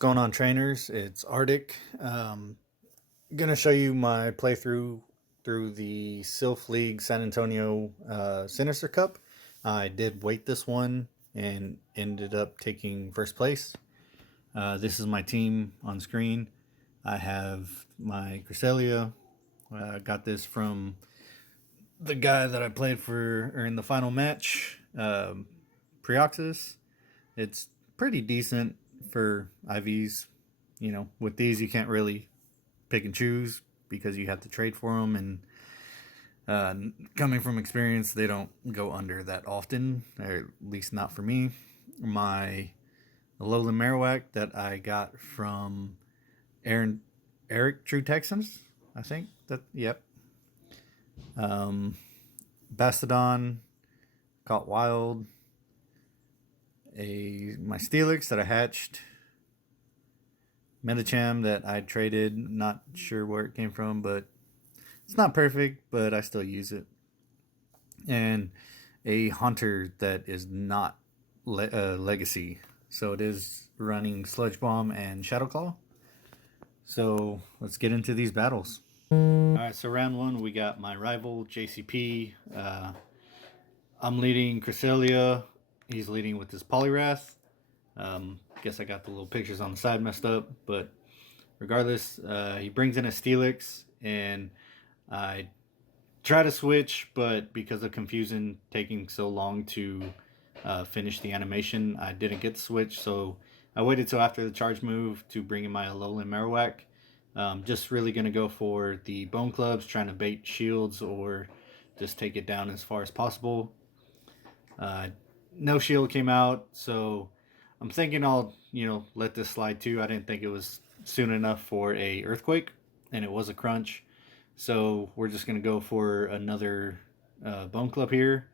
going on, trainers? It's Arctic. Gonna show you my playthrough through the Silph League San Antonio Sinister Cup. I did wait this one and ended up taking first place. This is my team on screen. I have my Cresselia. Got this from the guy that I played for or in the final match, Preoxys. It's pretty decent for IVs. You know, with these you can't really pick and choose because you have to trade for them, and coming from experience, they don't go under that often, or at least not for me. My Alolan Marowak that I got from Eric True Texans, I think that. Yep. Bastodon caught wild. My Steelix that I hatched. Metacham that I traded, not sure where it came from, but it's not perfect, but I still use it. And a Haunter that is not Legacy, so it is running Sludge Bomb and Shadow Claw. So let's get into these battles. Alright, so round one, we got my rival, JCP. I'm leading Cresselia. He's leading with his Poliwrath. Guess I got the little pictures on the side messed up, but regardless, he brings in a Steelix, and I try to switch, but because of confusion taking so long to finish the animation, I didn't get the switch, so I waited till after the charge move to bring in my Alolan Marowak. Just really going to go for the Bone Clubs, trying to bait shields or just take it down as far as possible. No shield came out, so I'm thinking I'll, let this slide too. I didn't think it was soon enough for a Earthquake, and it was a crunch. So we're just going to go for another Bone Club here.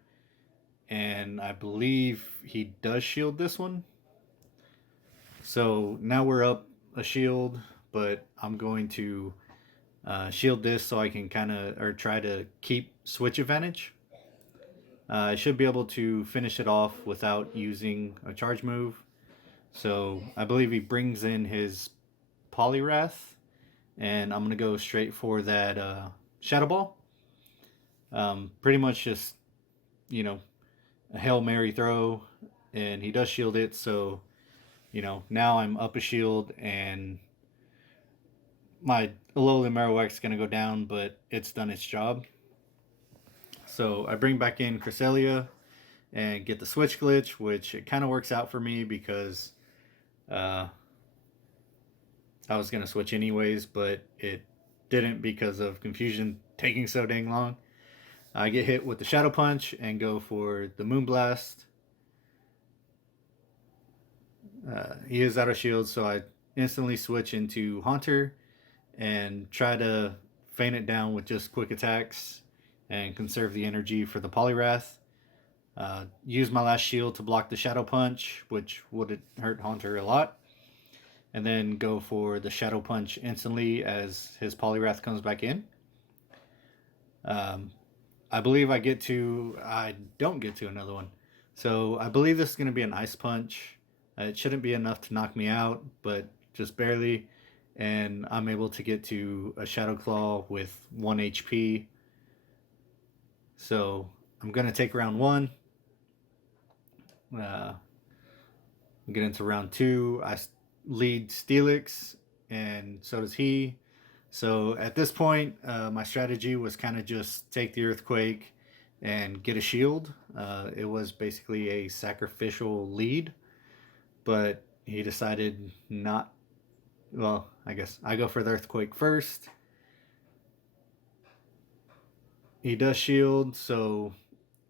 And I believe he does shield this one. So now we're up a shield, but I'm going to shield this so I can try to keep switch advantage. I should be able to finish it off without using a charge move. So I believe he brings in his Poliwrath, and I'm going to go straight for that Shadow Ball. Pretty much just, a Hail Mary throw, and he does shield it, so, now I'm up a shield, and my Alolan Marowak's going to go down, but it's done its job. So I bring back in Cresselia and get the switch glitch, which it kind of works out for me because I was going to switch anyways, but it didn't because of confusion taking so dang long. I get hit with the Shadow Punch and go for the Moonblast. He is out of shield, so I instantly switch into Haunter and try to feint it down with just quick attacks and conserve the energy for the Poliwrath. Use my last shield to block the Shadow Punch, which would hurt Haunter a lot. And then go for the Shadow Punch instantly as his Poliwrath comes back in. I believe I don't get to another one. So I believe this is going to be an Ice Punch. It shouldn't be enough to knock me out, but just barely. And I'm able to get to a Shadow Claw with 1 HP. So I'm going to take round one. Get into round two. I lead Steelix, and so does he. So at this point, my strategy was kind of just take the Earthquake and get a shield. It was basically a sacrificial lead, but he decided not. Well, I guess I go for the Earthquake first. He does shield, so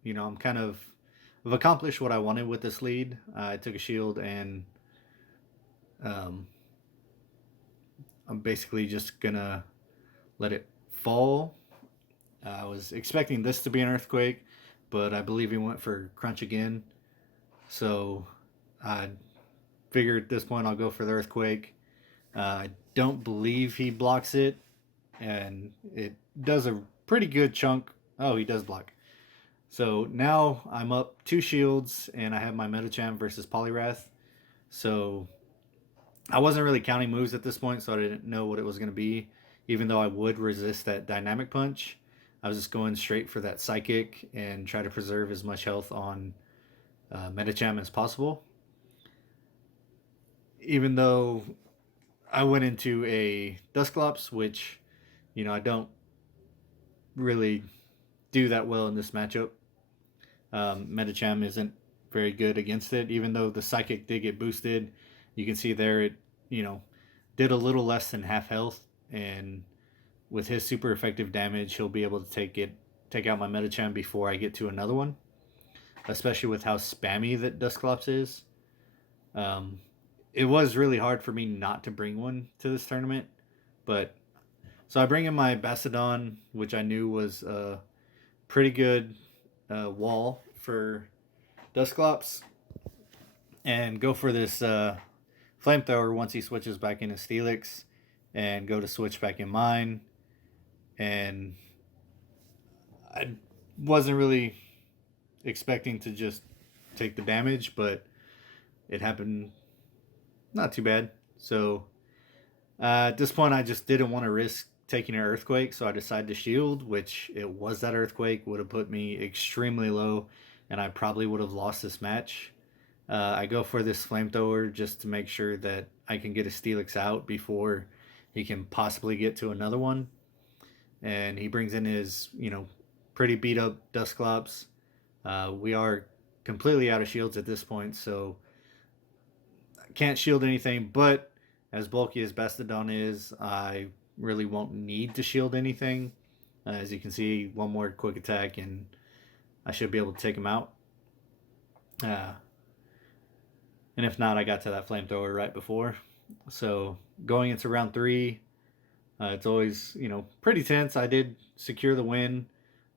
I'm I've accomplished what I wanted with this lead. I took a shield, and I'm basically just gonna let it fall. I was expecting this to be an Earthquake, but I believe he went for Crunch again. So I figured at this point I'll go for the Earthquake. I don't believe he blocks it, and it does a pretty good chunk. Oh, he does block. So now I'm up 2 shields, and I have my Metacham versus Poliwrath. So I wasn't really counting moves at this point, so I didn't know what it was going to be. Even though I would resist that dynamic punch, I was just going straight for that psychic and try to preserve as much health on Medicham as possible. Even though I went into a Dusclops, which, I don't really do that well in this matchup. Medicham isn't very good against it, even though the psychic did get boosted. You can see there it, you know, did a little less than half health, and with his super effective damage, he'll be able to take out my Medicham before I get to another one. Especially with how spammy that Dusclops is. Um, it was really hard for me not to bring one to this tournament, but so I bring in my Bastodon, which I knew was a pretty good wall for Dusclops, and go for this flamethrower once he switches back into Steelix, and go to switch back in mine. And I wasn't really expecting to just take the damage, but it happened not too bad. So at this point, I just didn't want to risk taking an earthquake, so I decided to shield, which it was that earthquake would have put me extremely low, and I probably would have lost this match. I go for this flamethrower just to make sure that I can get a Steelix out before he can possibly get to another one. And he brings in his, pretty beat up Dusclops. We are completely out of shields at this point, so I can't shield anything. But as bulky as Bastodon is, I really won't need to shield anything. As you can see, one more quick attack and I should be able to take him out. And if not, I got to that flamethrower right before. So going into round 3, it's always, pretty tense. I did secure the win,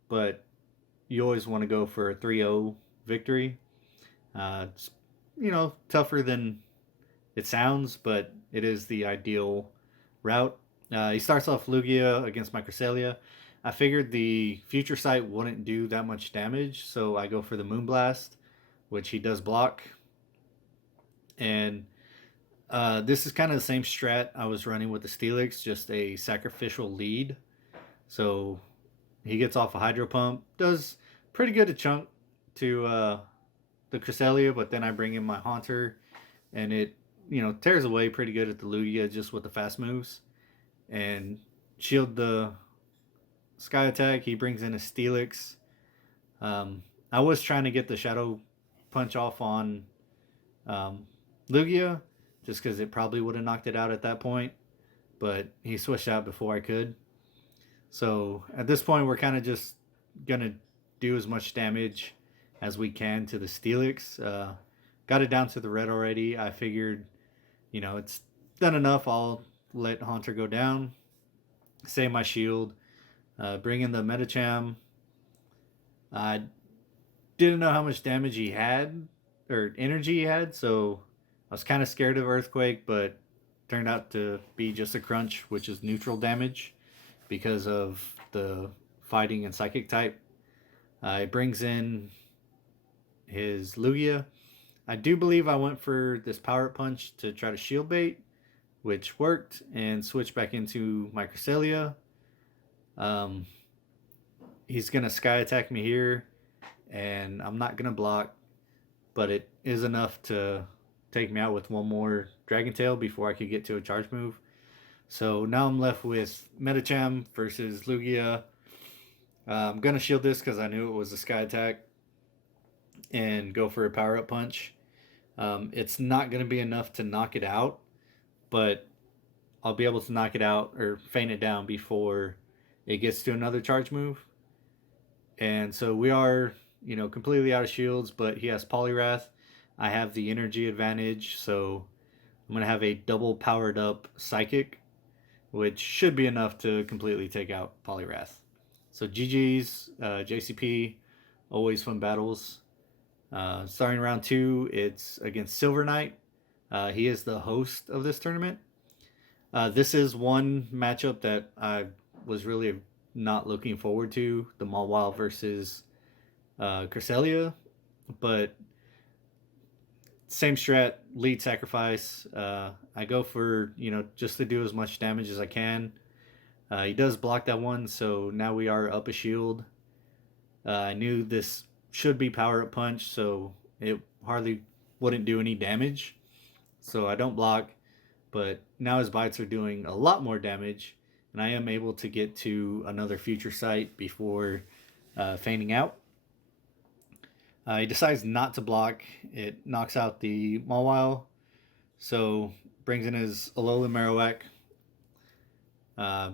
but you always want to go for a 3-0 victory. It's, tougher than it sounds, but it is the ideal route. He starts off Lugia against my Cresselia. I figured the Future Sight wouldn't do that much damage, so I go for the Moonblast, which he does block. And this is kind of the same strat I was running with the Steelix, just a sacrificial lead. So he gets off a Hydro Pump, does pretty good a chunk to the Cresselia, but then I bring in my Haunter, and it, tears away pretty good at the Lugia just with the fast moves. And shield the Sky Attack, he brings in a Steelix. I was trying to get the Shadow Punch off on Lugia, just because it probably would have knocked it out at that point, but he switched out before I could. So at this point, we're kind of just going to do as much damage as we can to the Steelix. Got it down to the red already. I figured, it's done enough. I'll let Haunter go down, save my shield, bring in the Medicham. I didn't know how much damage he had, or energy he had, so I was kind of scared of Earthquake, but turned out to be just a crunch, which is neutral damage because of the fighting and psychic type. It brings in his Lugia. I do believe I went for this Power Punch to try to shield bait, which worked, and switch back into my Cresselia. He's going to Sky Attack me here, and I'm not going to block, but it is enough to take me out with one more Dragon Tail before I could get to a charge move. So now I'm left with Medicham versus Lugia. I'm going to shield this because I knew it was a Sky Attack and go for a Power Up Punch. It's not going to be enough to knock it out, but I'll be able to knock it out or feint it down before it gets to another charge move. And so we are, completely out of shields, but he has Poliwrath. I have the energy advantage, so I'm going to have a double powered up Psychic, which should be enough to completely take out Poliwrath. So GG's, JCP, always fun battles. Starting round 2, it's against Silver Knight. He is the host of this tournament. This is one matchup that I was really not looking forward to, the Mawile versus Cresselia, but same strat, lead sacrifice. I go for, just to do as much damage as I can. He does block that one, so now we are up a shield. I knew this should be power up punch, so it hardly wouldn't do any damage. So I don't block, but now his bites are doing a lot more damage, and I am able to get to another future sight before feigning out. He decides not to block. It knocks out the Mawile, so brings in his Alolan Marowak,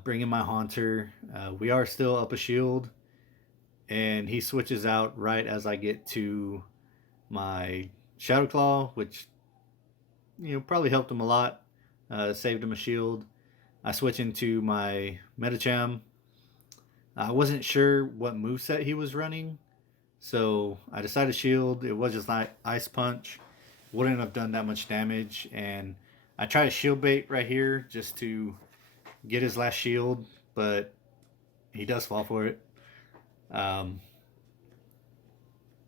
bring in my Haunter. We are still up a shield, and he switches out right as I get to my Shadow Claw, which probably helped him a lot, saved him a shield. I switch into my Medicham. I wasn't sure what moveset he was running, so I decided shield. It was just like Ice Punch. Wouldn't have done that much damage, and I tried a shield bait right here just to get his last shield, but he does fall for it.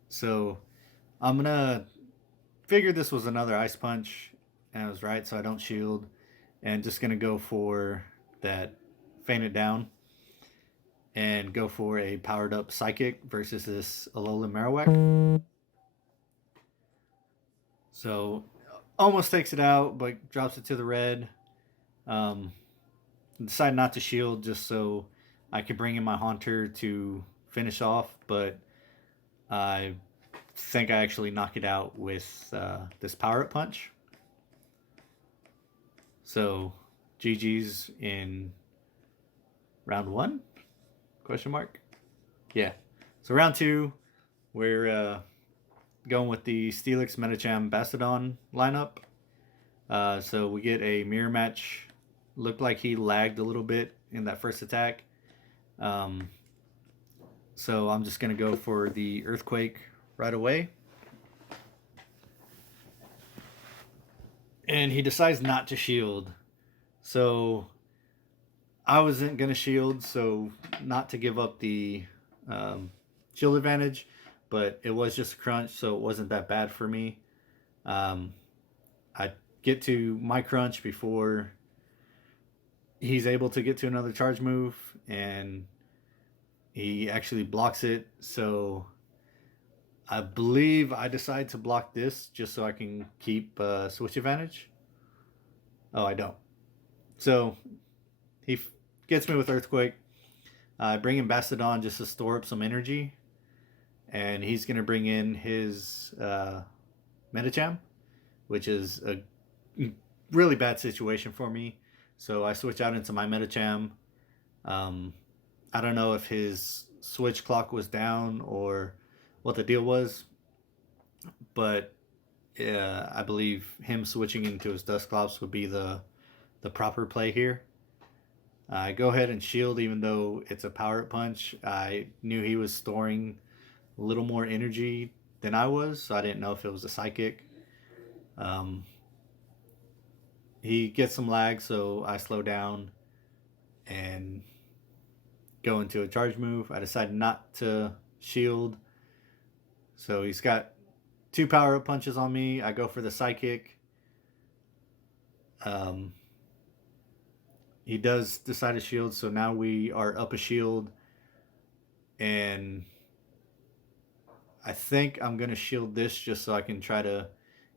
So I'm gonna figure this was another Ice Punch, and I was right, so I don't shield, and just gonna go for that feign it down and go for a powered up Psychic versus this Alolan Marowak. So almost takes it out, but drops it to the red. Decide not to shield just so I could bring in my Haunter to finish off, but I think I actually knock it out with this power up punch. So GG's in round 1? Question mark? Yeah. So round 2, we're going with the Steelix, Medicham, Bastiodon lineup. So we get a mirror match. Looked like he lagged a little bit in that first attack. So I'm just going to go for the Earthquake right away. And he decides not to shield. So I wasn't going to shield, so not to give up the shield advantage, but it was just a crunch, so it wasn't that bad for me. I get to my crunch before he's able to get to another charge move, and he actually blocks it. So I believe I decide to block this just so I can keep switch advantage. Oh, I don't. So he gets me with Earthquake. I bring in Bastiodon just to store up some energy, and he's going to bring in his Medicham, which is a really bad situation for me. So I switch out into my Medicham. I don't know if his switch clock was down or what the deal was, but I believe him switching into his Dusclops would be the proper play here. I go ahead and shield even though it's a power up punch. I knew he was storing a little more energy than I was, so I didn't know if it was a Psychic. He gets some lag, so I slow down and go into a charge move. I decided not to shield, so he's got 2 power up punches on me. I go for the Psychic. He does decide to shield, so now we are up a shield, and I think I'm going to shield this just so I can try to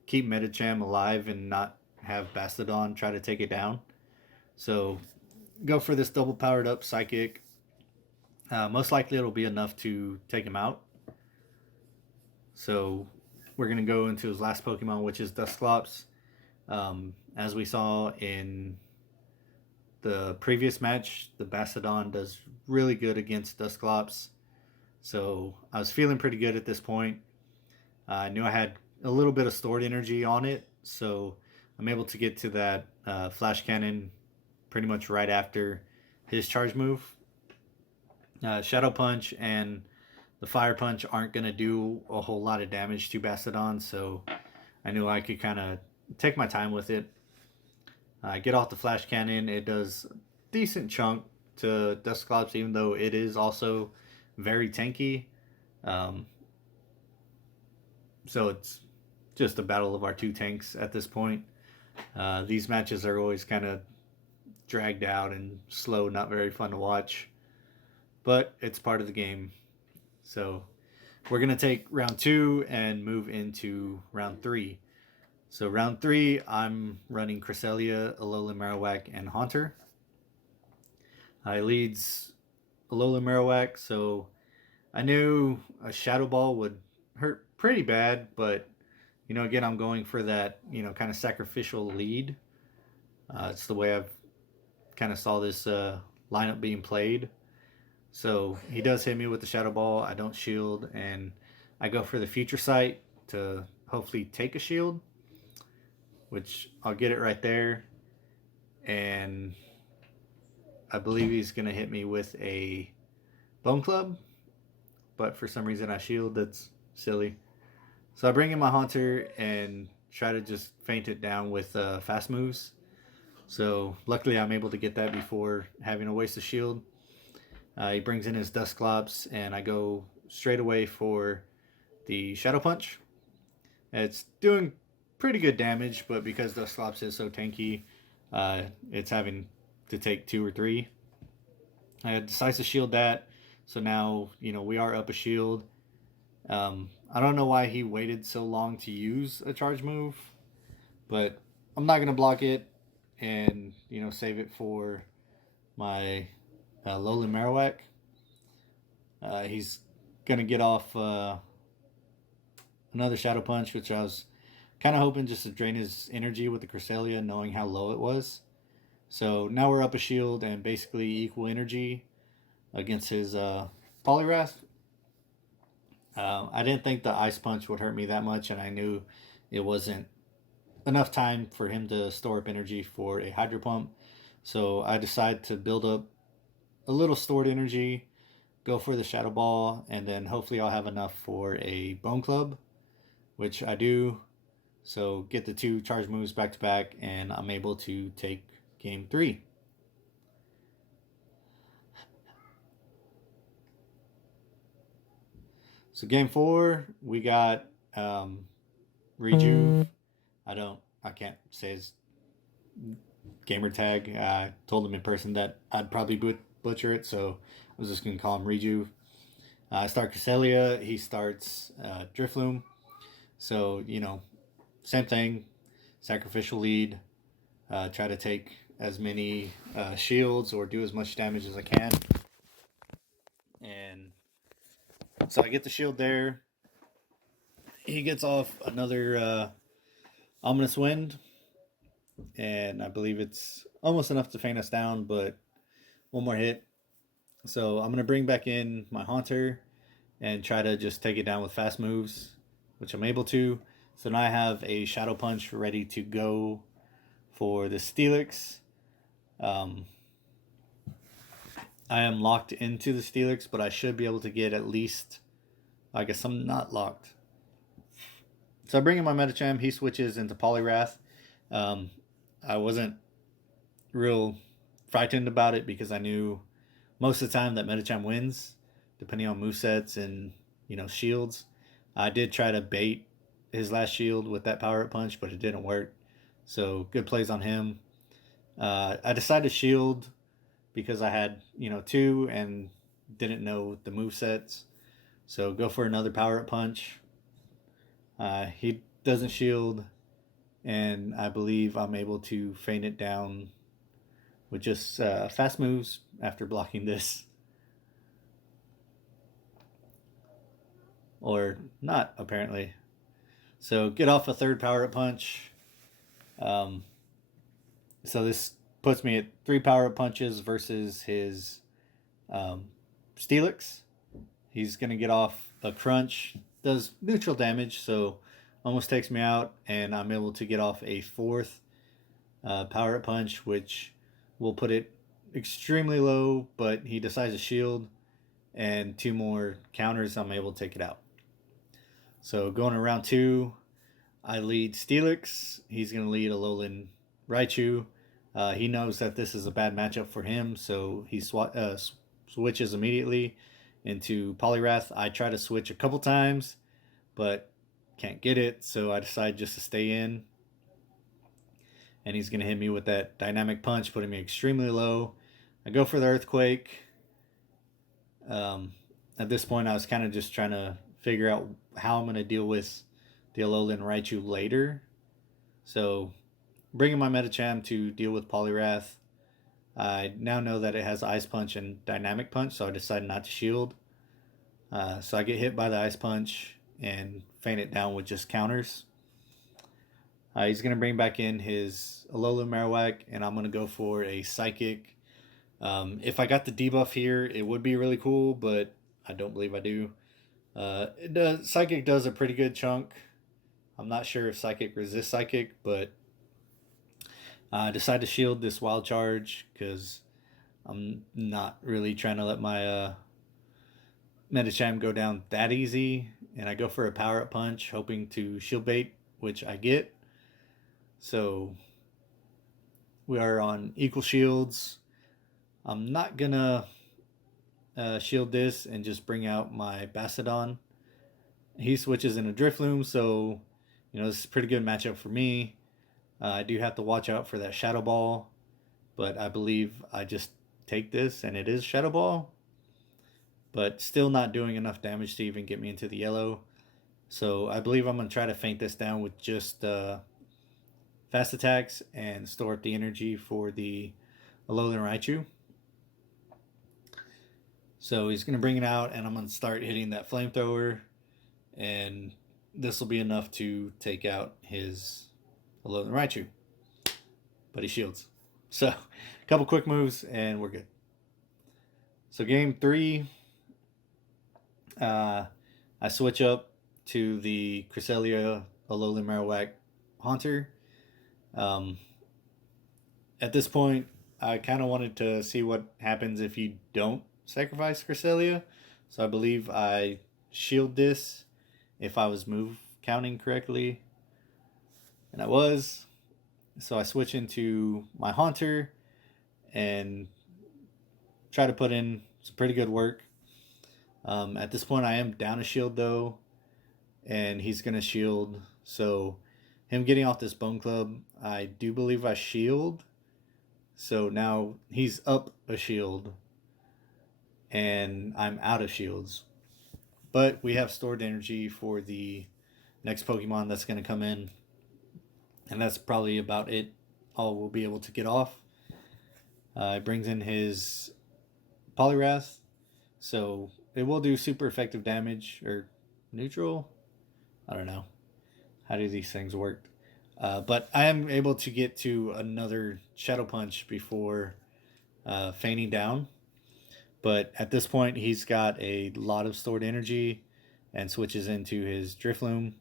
keep Medicham alive and not have Bastiodon try to take it down. So go for this double powered up Psychic. Most likely it'll be enough to take him out. So we're going to go into his last Pokemon, which is Dusclops. As we saw in the previous match, the Bastiodon does really good against Dusclops. So I was feeling pretty good at this point. I knew I had a little bit of stored energy on it, so I'm able to get to that Flash Cannon pretty much right after his charge move. Shadow Punch and the Fire Punch aren't going to do a whole lot of damage to Bastiodon, so I knew I could kind of take my time with it. Get off the Flash Cannon. It does a decent chunk to Dusclops, even though it is also very tanky. So it's just a battle of our two tanks at this point. These matches are always kind of dragged out and slow, not very fun to watch, but it's part of the game. So we're going to take round 2 and move into round 3. So round 3, I'm running Cresselia, Alolan Marowak, and Haunter. I leads Alolan Marowak, so I knew a Shadow Ball would hurt pretty bad, but again, I'm going for that kind of sacrificial lead. It's the way I've kind of saw this lineup being played. So he does hit me with the Shadow Ball. I don't shield, and I go for the Future Sight to hopefully take a shield, which I'll get it right there. And I believe he's going to hit me with a Bone Club, but for some reason I shield. That's silly. So I bring in my Haunter and try to just feint it down with fast moves. So luckily I'm able to get that before having to waste a shield. He brings in his Dusclops, and I go straight away for the Shadow Punch. It's doing pretty good damage, but because Dusclops is so tanky, it's having to take 2 or 3. I decides to shield that, so now we are up a shield. I don't know why he waited so long to use a charge move, but I'm not gonna block it and save it for my Alolan Marowak. He's gonna get off another Shadow Punch, which I was kind of hoping just to drain his energy with the Cresselia, knowing how low it was. So now we're up a shield and basically equal energy against his Poliwrath. I didn't think the Ice Punch would hurt me that much, and I knew it wasn't enough time for him to store up energy for a Hydro Pump. So I decided to build up a little stored energy, go for the Shadow Ball, and then hopefully I'll have enough for a Bone Club, which I do. So get the 2 charge moves back to back, and I'm able to take game 3. So game 4, we got Rejuve. I can't say his gamer tag. I told him in person that I'd probably butcher it, so I was just gonna call him Rejuve. I start Cresselia. He starts Drifloon. So same thing. Sacrificial lead. Try to take as many shields or do as much damage as I can. And so I get the shield there. He gets off another Ominous Wind, and I believe it's almost enough to feint us down, but one more hit. So I'm going to bring back in my Haunter and try to just take it down with fast moves, which I'm able to. So now I have a Shadow Punch ready to go for the Steelix. I am locked into the Steelix, but I should be able to get at least... I guess I'm not locked. So I bring in my Medicham. He switches into Poliwrath. I wasn't real frightened about it because I knew most of the time that Medicham wins, depending on movesets and shields. I did try to bait his last shield with that Power Up Punch, but it didn't work. So good plays on him. I decided to shield because I had 2 and didn't know the movesets. So go for another Power Up Punch. He doesn't shield, and I believe I'm able to feint it down with just fast moves after blocking this. Or not, apparently. So get off a third Power Up Punch. So this puts me at 3 Power Up Punches versus his Steelix. He's going to get off a Crunch. Does neutral damage, so almost takes me out, and I'm able to get off a 4th Power Up Punch, which will put it extremely low, but he decides to shield, and 2 more counters, I'm able to take it out. So going to round 2, I lead Steelix. He's going to lead Alolan Raichu. He knows that this is a bad matchup for him, so he switches immediately into Poliwrath. I try to switch a couple times, but can't get it, so I decide just to stay in. And he's going to hit me with that dynamic punch, putting me extremely low. I go for the earthquake. Um, at this point, I was kind of just trying to figure out how I'm going to deal with the Alolan Raichu later. So, bringing my Medicham to deal with Poliwrath, I now know that it has Ice Punch and Dynamic Punch, so I decided not to shield. So I get hit by the Ice Punch and feint it down with just counters. He's going to bring back in his Alolan Marowak, and I'm going to go for a Psychic. If I got the debuff here, it would be really cool, but I don't believe I do. Psychic does a pretty good chunk. I'm not sure if Psychic resists Psychic, but I decided to shield this Wild Charge because I'm not really trying to let my Medicham go down that easy. And I go for a Power Up Punch, hoping to shield bait, which I get. So we are on equal shields. I'm not gonna shield this and just bring out my Bastiodon. He switches in a Drifloon, so this is a pretty good matchup for me. I do have to watch out for that Shadow Ball, but I believe I just take this and it is Shadow Ball, but still not doing enough damage to even get me into the yellow. So I believe I'm going to try to feint this down with just fast attacks and store up the energy for the Alolan Raichu. So he's going to bring it out, and I'm going to start hitting that flamethrower, and this will be enough to take out his Alolan Raichu. But he shields. So a couple quick moves, and we're good. So game 3, I switch up to the Cresselia Alolan Marowak Haunter. At this point, I kind of wanted to see what happens if you don't sacrifice Cresselia. So I believe I shield this if I was move counting correctly. And I was. So I switch into my Haunter and try to put in some pretty good work. At this point, I am down a shield though, and he's going to shield. So him getting off this Bone Club, I do believe I shield. So now he's up a shield, and I'm out of shields. But we have stored energy for the next Pokemon that's going to come in, and that's probably about it. All we'll be able to get off. It brings in his Poliwrath, so it will do super effective damage, or neutral. I don't know. How do these things work? But I am able to get to another Shadow Punch before feigning down. But at this point, he's got a lot of stored energy and switches into his Drifloon.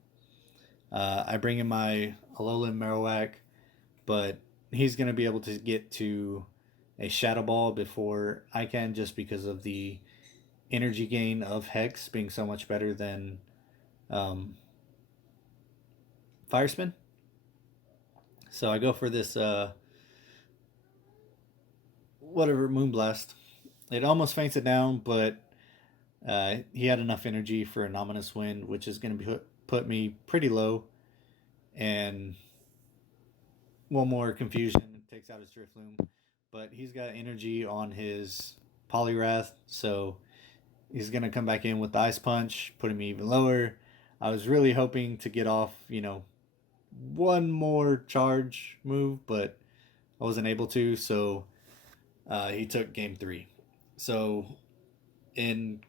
I bring in my Alolan Marowak, but he's going to be able to get to a Shadow Ball before I can, just because of the energy gain of Hex being so much better than Fire Spin. So I go for this Moonblast. It almost feints it down, but he had enough energy for an Ominous Wind, which is going to put me pretty low. And one more Confusion takes out his Drifloon. But he's got energy on his Poliwrath, so he's going to come back in with the Ice Punch, putting me even lower. I was really hoping to get off, one more charge move, but I wasn't able to, so he took game 3. So in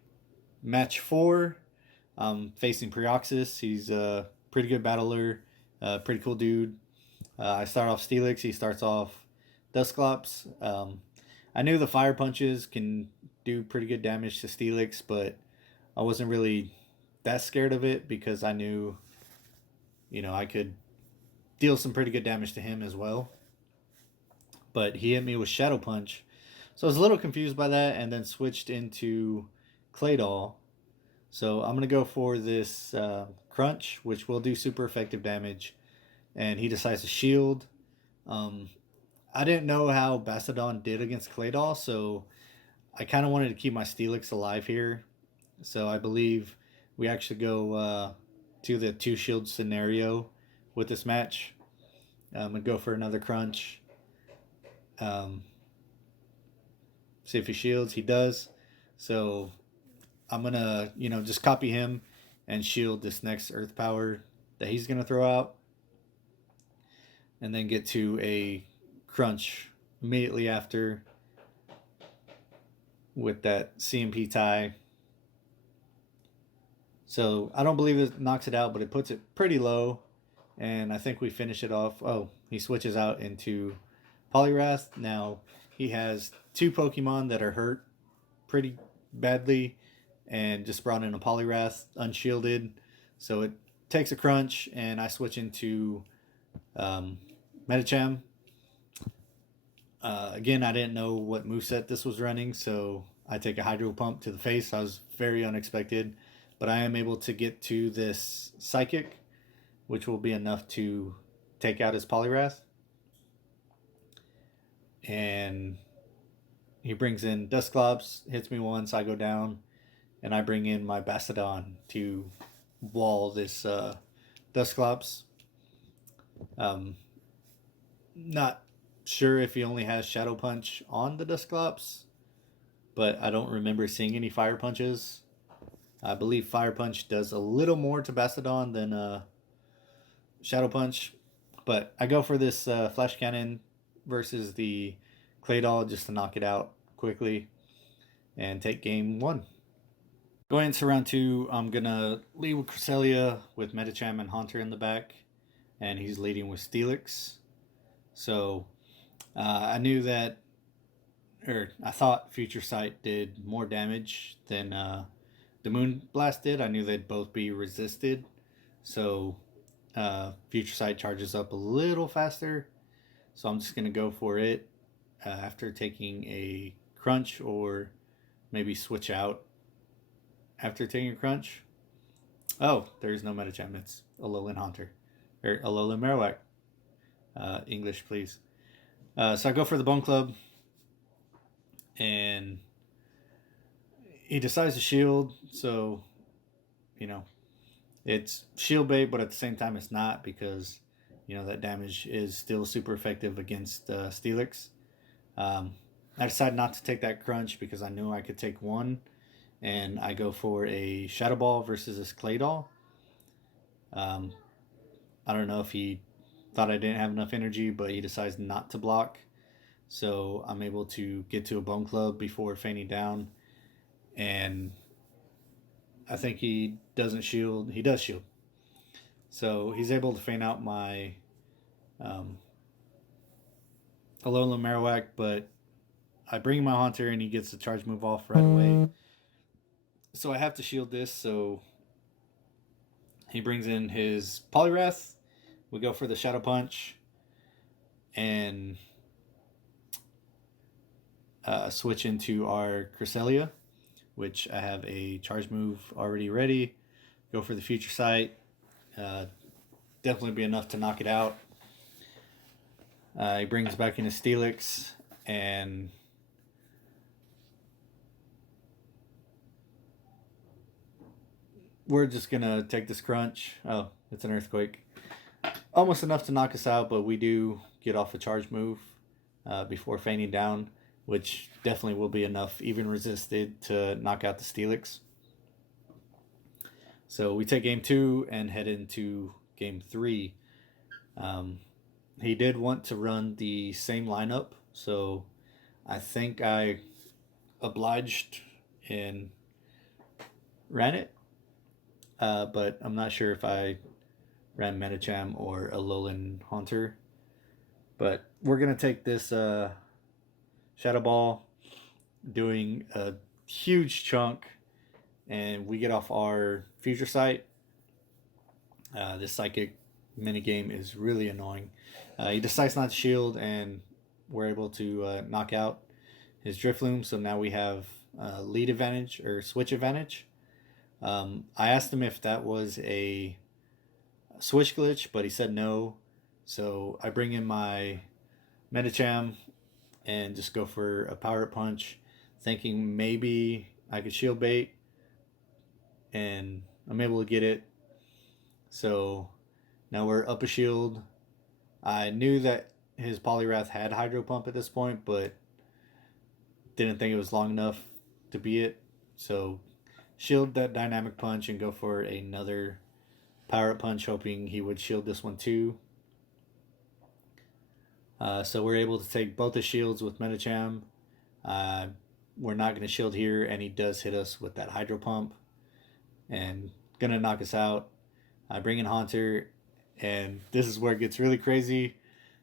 match 4, I'm facing Preoxys. He's a pretty good battler, pretty cool dude. I start off Steelix, he starts off Dusclops. I knew the Fire Punches can do pretty good damage to Steelix, but I wasn't really that scared of it because I knew, I could deal some pretty good damage to him as well. But he hit me with Shadow Punch. So I was a little confused by that, and then switched into Claydol. So I'm going to go for this Crunch, which will do super effective damage. And he decides to shield. I didn't know how Bastiodon did against Claydol, so I kind of wanted to keep my Steelix alive here. So I believe we actually go to the 2 shield scenario with this match. And go for another crunch. See if he shields. He does. So I'm going to, just copy him and shield this next Earth Power that he's going to throw out. And then get to a crunch immediately after with that CMP tie. So I don't believe it knocks it out, but it puts it pretty low. And I think we finish it off. Oh, he switches out into Poliwrath. Now he has 2 Pokemon that are hurt pretty badly and just brought in a Poliwrath unshielded. So it takes a crunch and I switch into Medicham. Again, I didn't know what moveset this was running, so I take a Hydro Pump to the face. I was very unexpected, but I am able to get to this Psychic, which will be enough to take out his Poliwrath. And he brings in Dusclops, hits me once, I go down, and I bring in my Bastiodon to wall this Dusclops. Not sure if he only has Shadow Punch on the Dusclops, but I don't remember seeing any Fire Punches. I believe Fire Punch does a little more to Bastiodon than Shadow Punch, but I go for this Flash Cannon versus the Claydol just to knock it out quickly and take game 1. Going into round 2, I'm going to lead with Cresselia with Medicham and Haunter in the back, and he's leading with Steelix. So I knew that, or I thought Future Sight did more damage than the Moon Blast did. I knew they'd both be resisted. So Future Sight charges up a little faster. So I'm just going to go for it after taking a crunch, or maybe switch out after taking a crunch. Oh, there's no Medicham. It's Alolan Haunter. Or Alolan Marowak. English, please. So I go for the Bone Club. And he decides to shield. So, it's shield bait, but at the same time it's not, because, that damage is still super effective against Steelix. I decided not to take that crunch because I knew I could take one. And I go for a Shadow Ball versus this Claydol. I don't know if he thought I didn't have enough energy, but he decides not to block. So I'm able to get to a Bone Club before feigning down. And I think he doesn't shield. He does shield. So he's able to feign out my Alolan Marowak, but I bring my Haunter and he gets the charge move off right away. So I have to shield this, so he brings in his Poliwrath. We go for the Shadow Punch and switch into our Cresselia, which I have a charge move already ready. Go for the Future Sight. Definitely be enough to knock it out. He brings back in his Steelix, and we're just going to take this crunch. Oh, it's an Earthquake. Almost enough to knock us out, but we do get off a charge move before feigning down, which definitely will be enough, even resisted, to knock out the Steelix. So we take game 2 and head into game 3. He did want to run the same lineup, so I think I obliged and ran it. But I'm not sure if I ran Medicham or Alolan Haunter. But we're going to take this Shadow Ball, doing a huge chunk, and we get off our Future Sight. This Psychic minigame is really annoying. He decides not to shield, and we're able to knock out his Drifloon, so now we have lead advantage, or switch advantage. I asked him if that was a switch glitch, but he said no. So I bring in my Medicham and just go for a Power Punch, thinking maybe I could shield bait, and I'm able to get it. So now we're up a shield. I knew that his Poliwrath had Hydro Pump at this point, but didn't think it was long enough to be it. So shield that Dynamic Punch and go for another Power Up Punch, hoping he would shield this one too. So we're able to take both the shields with Medicham. We're not going to shield here, and he does hit us with that Hydro Pump and gonna knock us out. I bring in Haunter, and this is where it gets really crazy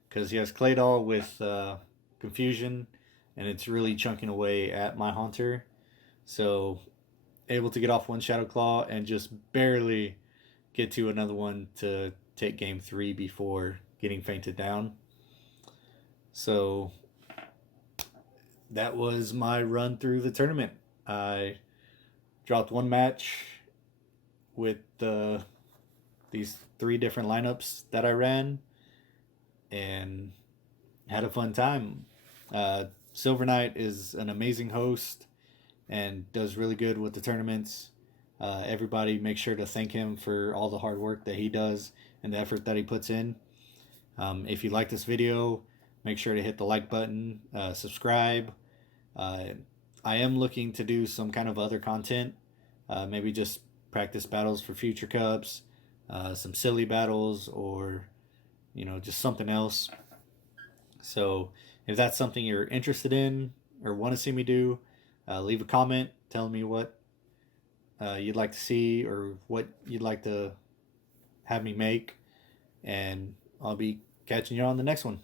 because he has Claydol with Confusion, and it's really chunking away at my Haunter. So able to get off one Shadow Claw and just barely get to another one to take game 3 before getting fainted down. So that was my run through the tournament. I dropped one match with these 3 different lineups that I ran and had a fun time. Silver Knight is an amazing host and does really good with the tournaments. Everybody make sure to thank him for all the hard work that he does and the effort that he puts in. If you like this video, make sure to hit the like button, subscribe. I am looking to do some kind of other content, maybe just practice battles for future cups, some silly battles, or just something else. So if that's something you're interested in or want to see me do, leave a comment telling me what you'd like to see or what you'd like to have me make, and I'll be catching you on the next one.